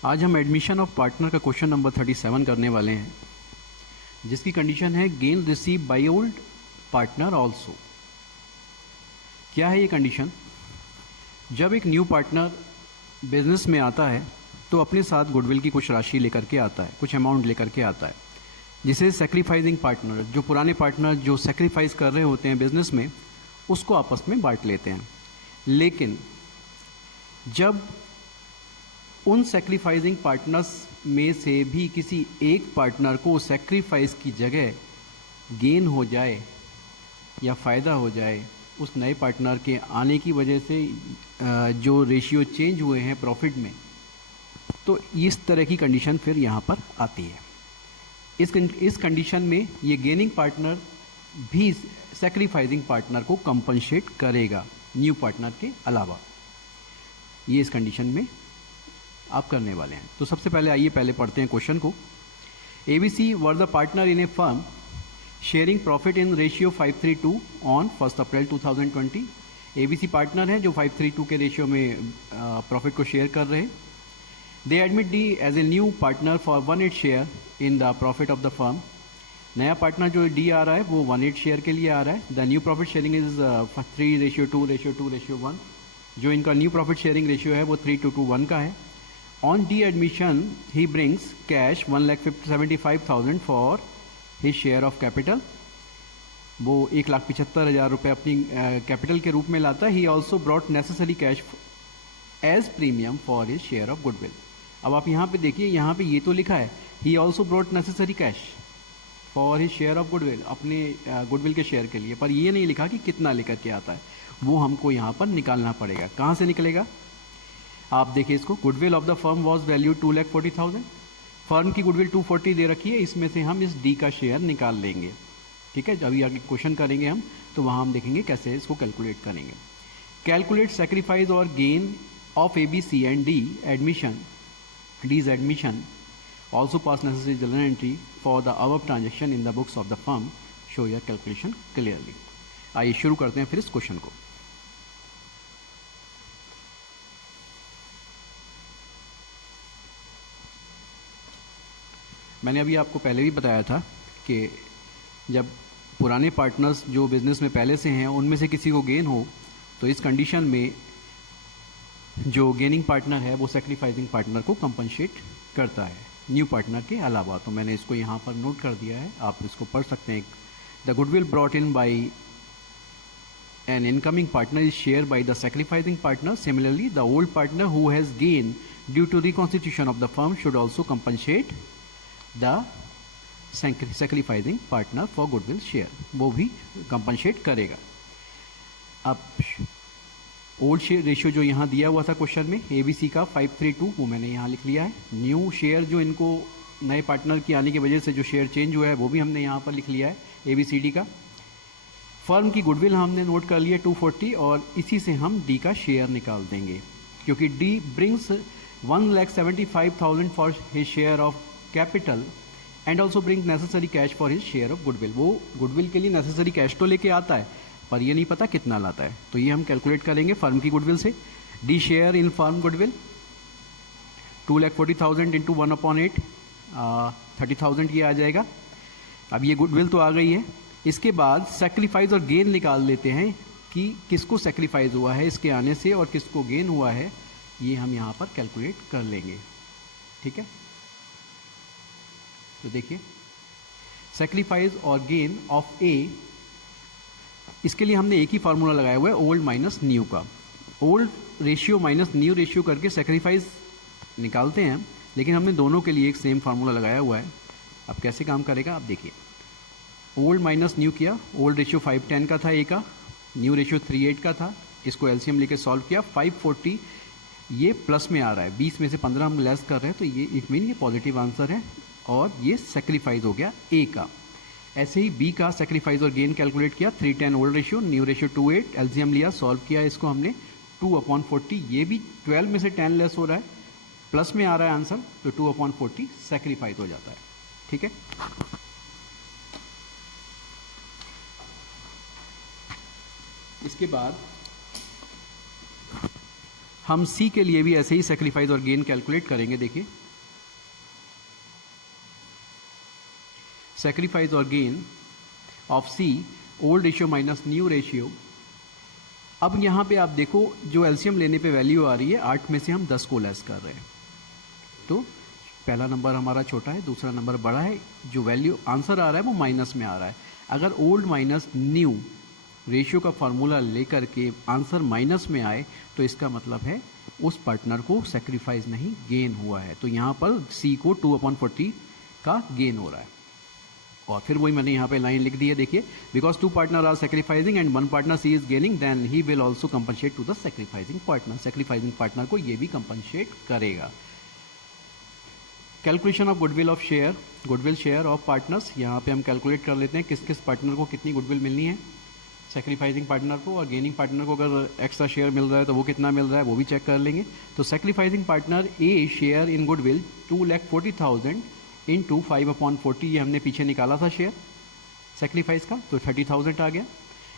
आज हम admission of partner का क्वेश्चन नंबर 37 करने वाले हैं, जिसकी कंडीशन है gain receive by old partner also. क्या है ये कंडीशन? जब एक न्यू पार्टनर बिजनेस में आता है तो अपने साथ गुडविल की कुछ राशि लेकर के आता है, कुछ अमाउंट लेकर के आता है, जिसे सेक्रीफाइसिंग पार्टनर, जो पुराने पार्टनर जो सेक्रीफाइस कर रहे होते हैं बिजनेस में, उसको आपस में बांट लेते हैं। लेकिन जब उन सेक्रीफाइसिंग पार्टनर्स में से भी किसी एक पार्टनर को सेक्रीफाइस की जगह गेन हो जाए या फ़ायदा हो जाए, उस नए पार्टनर के आने की वजह से जो रेशियो चेंज हुए हैं प्रॉफिट में, तो इस तरह की कंडीशन फिर यहाँ पर आती है। इस कंडीशन में ये गेनिंग पार्टनर भी सेक्रीफाइसिंग पार्टनर को कंपनसेट करेगा न्यू पार्टनर के अलावा। ये इस कंडीशन में आप करने वाले हैं। तो सबसे पहले आइए पहले पढ़ते हैं क्वेश्चन को। ABC were the partner in A firm sharing profit in ratio 532 on 1 April 2020। ABC partner है जो 532 के रेशियो में प्रॉफिट को शेयर कर रहे हैं। They admit D as a new partner for 1/8 share in the profit of the firm. नया partner जो डी आ रहा है वो 1/8 शेयर के लिए आ रहा है। The new profit sharing is 3:2:2:1। जो इनका न्यू प्रॉफिट शेयरिंग रेशियो है वो 3:1 का है। On de-admission, he brings cash 1,75,000 for his share of capital. वो 1,75,000 रुपये अपनी कैपिटल के रूप में लाता है। He also brought necessary cash as premium for his share of goodwill. अब आप यहाँ पे देखिए, यहाँ पे ये तो लिखा है he also brought necessary cash for his share of goodwill, अपने गुडविल के शेयर के लिए, पर ये नहीं लिखा कि कितना लेकर के आता है। वो हमको यहाँ पर निकालना पड़ेगा। कहाँ से निकलेगा? आप देखिए इसको। Goodwill of the firm was value 2,40,000। Firm की गुडविल 240 दे रखी है, इसमें से हम इस डी का शेयर निकाल लेंगे। ठीक है, जब अभी आगे क्वेश्चन करेंगे हम तो वहाँ हम देखेंगे कैसे इसको कैलकुलेट करेंगे। कैलकुलेट सेक्रीफाइस और gain of A B C and D admission, D's admission also pass necessary journal entry for the above transaction in the books of the firm, show your calculation clearly. आइए शुरू करते हैं फिर इस question को। मैंने अभी आपको पहले भी बताया था कि जब पुराने पार्टनर्स जो बिज़नेस में पहले से हैं उनमें से किसी को गेन हो, तो इस कंडीशन में जो गेनिंग पार्टनर है वो सेक्रीफाइसिंग पार्टनर को कंपनसेट करता है न्यू पार्टनर के अलावा। तो मैंने इसको यहाँ पर नोट कर दिया है, आप इसको पढ़ सकते हैं। The goodwill brought in by an incoming partner is share by the sacrificing partner. Similarly the old partner who has gain due to reconstitution of the firm should also compensate the sacrificing partner for goodwill share, वो भी compensate करेगा। अब old share ratio जो यहाँ दिया हुआ था question में एबीसी का 532, वो मैंने यहाँ लिख लिया है। न्यू शेयर जो इनको नए पार्टनर की आने की वजह से जो शेयर चेंज हुआ है वो भी हमने यहाँ पर लिख लिया है एबीसीडी का। फर्म की गुडविल हमने नोट कर लिया 240, और इसी से हम डी का शेयर निकाल देंगे, क्योंकि D brings 1,75,000 for his share of capital and also bring necessary cash for his share of goodwill. वो गुडविल के लिए नेसेसरी कैश तो लेके आता है, पर ये नहीं पता कितना लाता है। तो ये हम कैलकुलेट करेंगे फर्म की गुडविल से। D share in firm goodwill 2,40,000 into 1/8, 30,000 ये आ जाएगा। अब ये गुडविल तो आ गई है। इसके बाद सेक्रीफाइस और गेन निकाल लेते हैं कि किसको सेक्रीफाइस हुआ है इसके आने से और किसको गेन हुआ है, ये हम यहाँ पर कैलकुलेट कर लेंगे। ठीक है, तो देखिए सेक्रीफाइस और गेन ऑफ ए, इसके लिए हमने एक ही फार्मूला लगाया हुआ है ओल्ड माइनस न्यू का। Old ratio minus new ratio करके सेक्रीफाइस निकालते हैं, लेकिन हमने दोनों के लिए एक सेम फार्मूला लगाया हुआ है। अब कैसे काम करेगा आप देखिए। ओल्ड माइनस न्यू किया, ओल्ड रेशियो 510 का था ए का, न्यू रेशियो 38 का था। इसको एलसीएम लेके सॉल्व किया, 540 ये प्लस में आ रहा है, 20 में से 15 हम लेस कर रहे हैं, तो ये इट मीन ये पॉजिटिव आंसर है और ये सेक्रीफाइस हो गया ए का। ऐसे ही बी का सेक्रीफाइस और गेन कैलकुलेट किया, 310 old ratio, new ratio 28, LCM लिया, सॉल्व किया इसको हमने 2/40, ये भी 12 में से 10 लेस हो रहा है, प्लस में आ रहा है आंसर, तो 2/40 सेक्रीफाइस हो जाता है। ठीक है, इसके बाद हम सी के लिए भी ऐसे ही सेक्रीफाइस और गेन कैलकुलेट करेंगे। देखिए, सेक्रीफाइस और gain of C, old ratio minus new ratio. अब यहाँ पे आप देखो, जो एलसीएम लेने पे वैल्यू आ रही है 8 में से हम 10 को लेस कर रहे हैं, तो पहला नंबर हमारा छोटा है, दूसरा नंबर बड़ा है, जो वैल्यू आंसर आ रहा है वो माइनस में आ रहा है। अगर ओल्ड माइनस न्यू रेशियो का फार्मूला लेकर के आंसर माइनस में आए तो इसका मतलब है उस पार्टनर को सेक्रीफाइस नहीं, गेन हुआ है। तो यहाँ पर सी को 2/40 का गेन हो रहा है। और फिर वही मैंने यहाँ पे लाइन लिख दी है, देखिए, because two partner are sacrificing and one partner C is gaining then he will also compensate to the sacrificing partner. Sacrificing partner को ये भी कंपनसेट करेगा। Calculation of goodwill of share, goodwill share of partners. यहाँ पे हम calculate कर लेते हैं किस किस पार्टनर को कितनी गुडविल मिलनी है। सेक्रीफाइसिंग पार्टनर को और गेनिंग पार्टनर को अगर एक्स्ट्रा शेयर मिल रहा है तो वो कितना मिल रहा है वो भी चेक कर लेंगे। तो sacrificing partner A share in goodwill 2,40,000 into 5/40, ये हमने पीछे निकाला था शेयर सेक्रीफाइस का, तो 30,000 आ गया।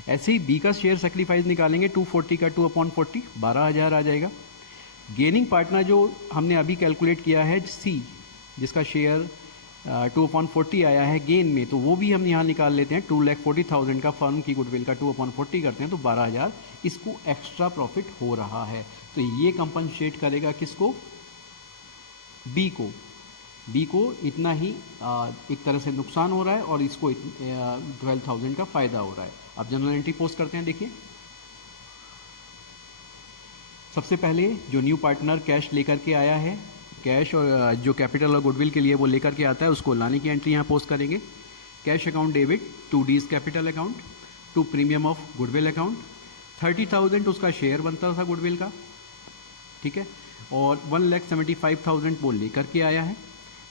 ऐसे ही बी का शेयर सेक्रीफाइस निकालेंगे 240 का 2/40, 12,000 आ जाएगा। गेनिंग पार्टनर जो हमने अभी कैलकुलेट किया है सी, जिसका शेयर 2/40 आया है गेन में, तो वो भी हम यहाँ निकाल लेते हैं। 2,40,000 का फर्म की गुडविल का 2/40 करते हैं तो 12,000 इसको एक्स्ट्रा प्रॉफिट हो रहा है। तो ये कंपनसेट करेगा किसको? बी को। बी को इतना ही एक तरह से नुकसान हो रहा है और इसको 12,000 का फ़ायदा हो रहा है। अब जनरल एंट्री पोस्ट करते हैं। देखिए, सबसे पहले जो न्यू पार्टनर कैश लेकर के आया है, कैश और जो कैपिटल और गुडविल के लिए वो लेकर के आता है, उसको लाने की एंट्री यहाँ पोस्ट करेंगे। Cash account debit to D's capital account to premium of goodwill account. 30,000 उसका शेयर बनता था गुडविल का, ठीक है, और 1,75,000 वो लेकर के आया है।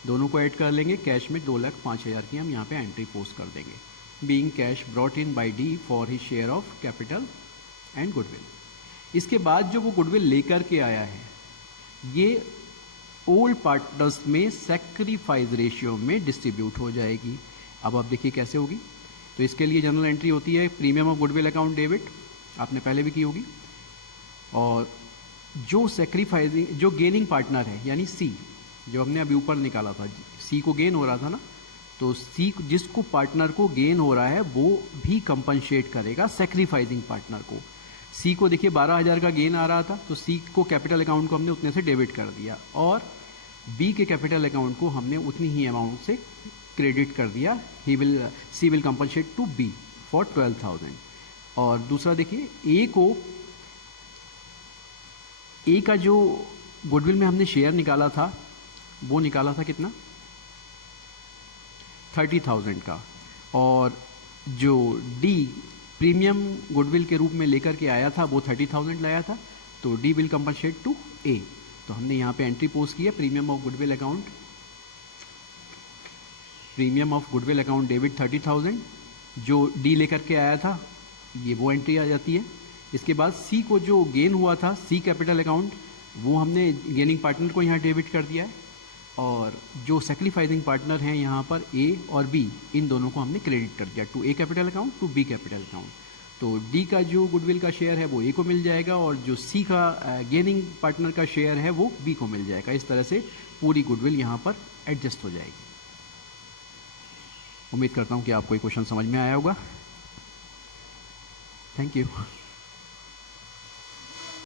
दोनों को ऐड कर लेंगे, कैश में 2,05,000 की हम यहाँ पे एंट्री पोस्ट कर देंगे। Being cash brought in by D for his share of capital and goodwill. इसके बाद जो वो गुडविल लेकर के आया है, ये ओल्ड पार्टनर्स में सेक्रीफाइस रेशियो में डिस्ट्रीब्यूट हो जाएगी। अब आप देखिए कैसे होगी। तो इसके लिए जनरल एंट्री होती है premium of goodwill account debit, आपने पहले भी की होगी। और जो सेक्रीफाइसिंग, जो गेनिंग पार्टनर है यानी सी, जो हमने अभी ऊपर निकाला था, सी को गेन हो रहा था ना, तो सी जिसको पार्टनर को गेन हो रहा है वो भी कंपनसेट करेगा सेक्रीफाइसिंग पार्टनर को। सी को देखिए 12,000 का गेन आ रहा था, तो सी को कैपिटल अकाउंट को हमने उतने से डेबिट कर दिया, और बी के कैपिटल अकाउंट को हमने उतनी ही अमाउंट से क्रेडिट कर दिया। She will compensate to be for 12,000। और दूसरा देखिए, ए का जो गुडविल में हमने शेयर निकाला था, वो निकाला था कितना? 30,000 का। और जो डी प्रीमियम गुडविल के रूप में लेकर के आया था वो 30,000 लाया था, तो डी विल कंपनसेट टू ए। तो हमने यहाँ पे एंट्री पोस्ट किया premium of goodwill account, premium of goodwill account debit 30,000, जो डी लेकर के आया था ये वो एंट्री आ जाती है। इसके बाद सी को जो गेन हुआ था, सी कैपिटल अकाउंट, वो हमने गेनिंग पार्टनर को यहाँ डेबिट कर दिया है। और जो सेक्रीफाइसिंग पार्टनर हैं यहाँ पर ए और बी, इन दोनों को हमने क्रेडिट कर दिया to A capital account to B capital account. तो डी का जो गुडविल का शेयर है वो ए को मिल जाएगा, और जो सी का गेनिंग पार्टनर का शेयर है वो बी को मिल जाएगा। इस तरह से पूरी गुडविल यहाँ पर एडजस्ट हो जाएगी। उम्मीद करता हूँ कि आपको ये क्वेश्चन समझ में आया होगा। Thank you.